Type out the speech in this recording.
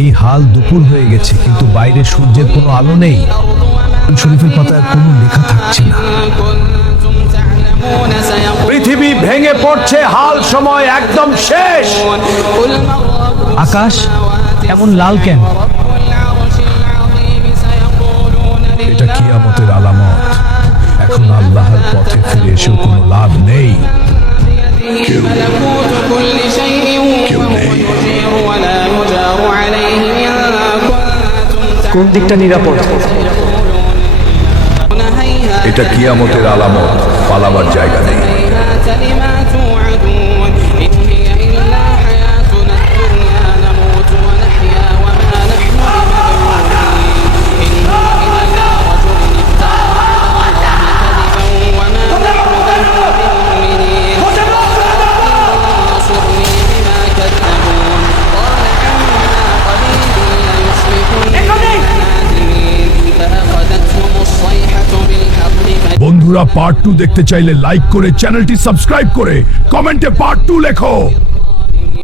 এই হাল দুপুর হয়ে গেছে, কিন্তু বাইরে সূর্যের কোনো আলো নেই। শরীফের পাতায় কোনো লেখা থাকছে না। পৃথিবী ভেঙে পড়ছে, হাল সময় একদম শেষ। আকাশ এমন লাল কেন? এটা কিয়ামতের আলামত। এখন আল্লাহর পথে ফিরে এসেও কোনো লাভ নেই। কেউ নেই। কোন দিকটা নিরাপদ? এটা কিয়ামতের আলামত, পালাবার জায়গা নেই। বন্ধুরা, পার্ট 2 দেখতে চাইলে লাইক করে চ্যানেলটি সাবস্ক্রাইব করে কমেন্টে পার্ট 2 লেখো।